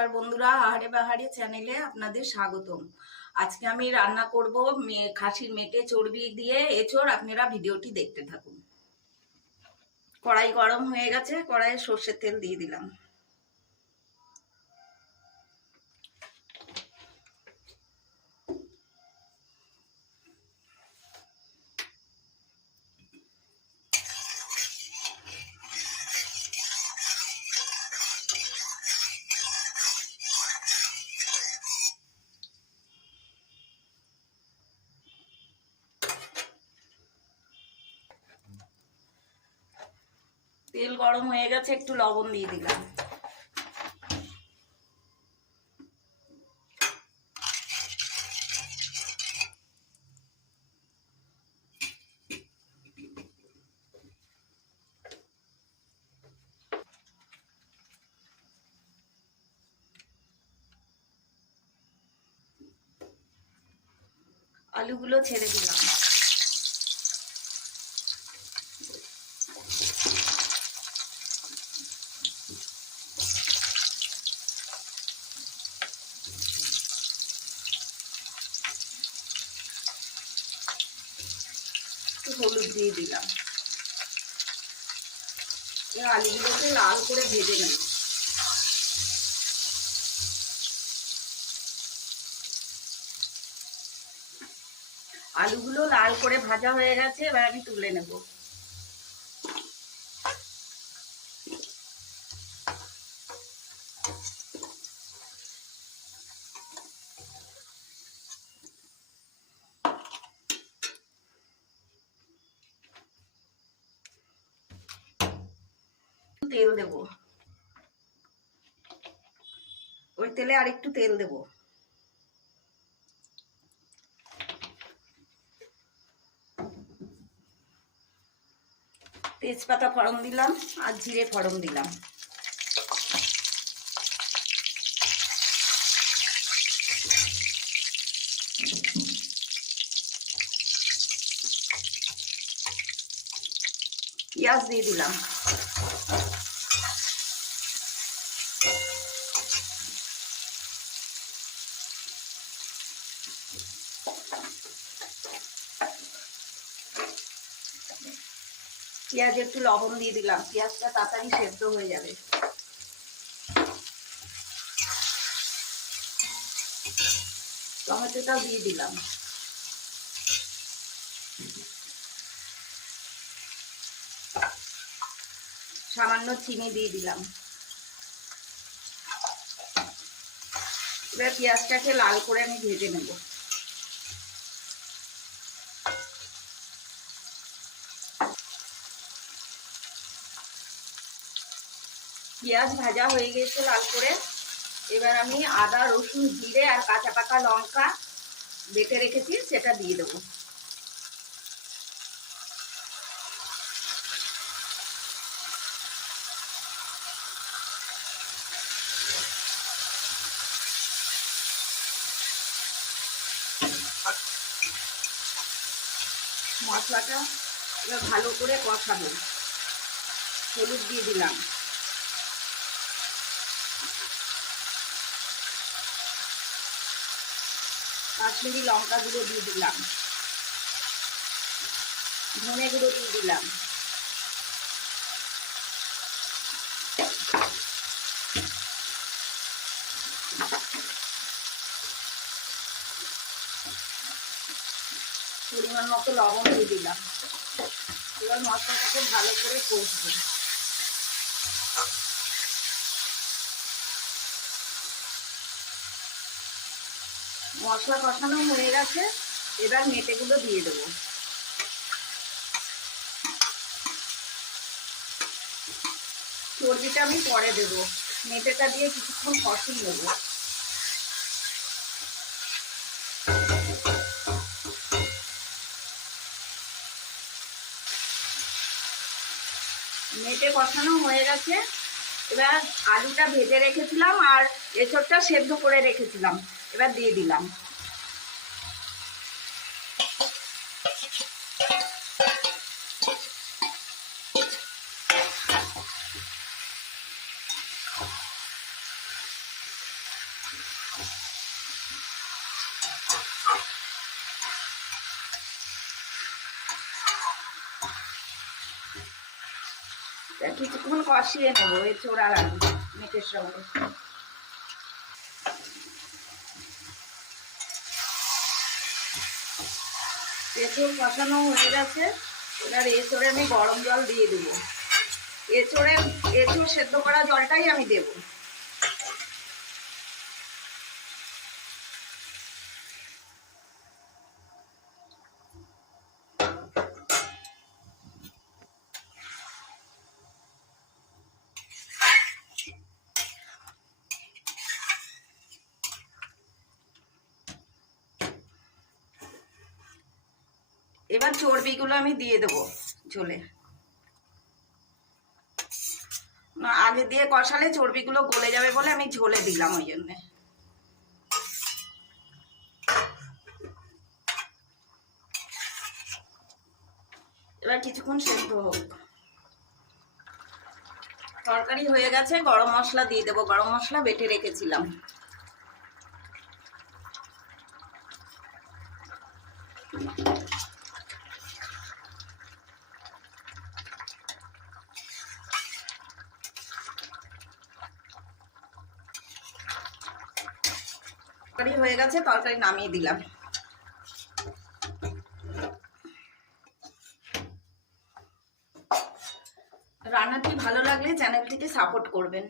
নমস্কার বন্ধুরা, আহারে বাহারে চ্যানেলে আপনাদের স্বাগতম। আজকে আমি রান্না করব খাসির মেটে চর্বি দিয়ে এঁচোড়। আপনারা ভিডিওটি দেখতে থাকুন। কড়াই গরম হয়ে গেছে, কড়াইয়ে সর্ষের তেল দিয়ে দিলাম। তেল গরম হয়ে গেছে, একটু লবণ দিয়ে দিলাম। আলুগুলো ছেড়ে দিলাম। হলুদ দিয়ে দিলাম। আলুগুলোকে লাল করে ভেজে নেব। আলুগুলো লাল করে ভাজা হয়ে গেছে, এবার আমি তুলে নেব। তেল দেব, ওই তেলে আর একটু তেল দেব। তেজপাতা ফোড়ন দিলাম আর জিরে ফোড়ন দিলাম। পেঁয়াজ দিয়ে দিলাম। পেঁয়াজ একটু লবণ দিয়ে দিলাম, পেঁয়াজটা তাড়াতাড়ি সেদ্ধ হয়ে যাবে। টমেটোটাও দিয়ে দিলাম। সামান্য চিনি দিয়ে দিলাম। এবার পেঁয়াজটাকে লাল করে আমি ভেজে নেব। পেঁয়াজ ভাজা হয়ে গেছে লাল করে। এবার আমি আদা, রসুন, জিরে আর কাঁচা পাকা লঙ্কা বেটে রেখেছি, সেটা দিয়ে দেবো। মশলাটা এবার ভালো করে কষাবো। হলুদ দিয়ে দিলাম। কাশ্মীরি লঙ্কা গুঁড়ো দিয়ে দিলাম। ধনে গুঁড়ো দিয়ে দিলাম। পরিমাণ মতো লবণ দিয়ে দিলাম। এবার মশলাটাকে ভালো করে কষবো। মশলা কষানো হয়ে গেছে, এবার মেটেগুলো দিয়ে দেবো। চর্বিটা আমি পরে দেবো, মেটেটা দিয়ে কিছুক্ষণ কষিয়ে নেবো। মেটে কষানো হয়ে গেছে, এবার আলুটা ভেজে রেখেছিলাম আর এঁচোড়টা সেদ্ধ করে রেখেছিলাম, এবার দিয়ে দিলাম। কিছুক্ষণ কষিয়ে নেবো এঁচোড় আর আলু মেটের সঙ্গে। এঁচোড় কষানো হয়ে গেছে, এবার এঁচোড়ে আমি গরম জল দিয়ে দেবো। এঁচোড় সেদ্ধ করা জলটাই আমি দেবো। এবার চর্বিগুলো আমি দিয়ে দেবো ঝোলে। না, আগে দিয়ে কষালে চর্বিগুলো গলে যাবে বলে আমি ঝোলে দিলাম, ওই জন্যে। এবার কিছুক্ষণ সেদ্ধ হোক। তরকারি হয়ে গেছে, গরম মশলা দিয়ে দেবো। গরম মশলা বেটে রেখেছিলাম। তরকারি হয়ে গেছে, তরকারি নামিয়ে দিলাম। রান্নাটি ভালো লাগলে চ্যানেলটিকে সাপোর্ট করবেন।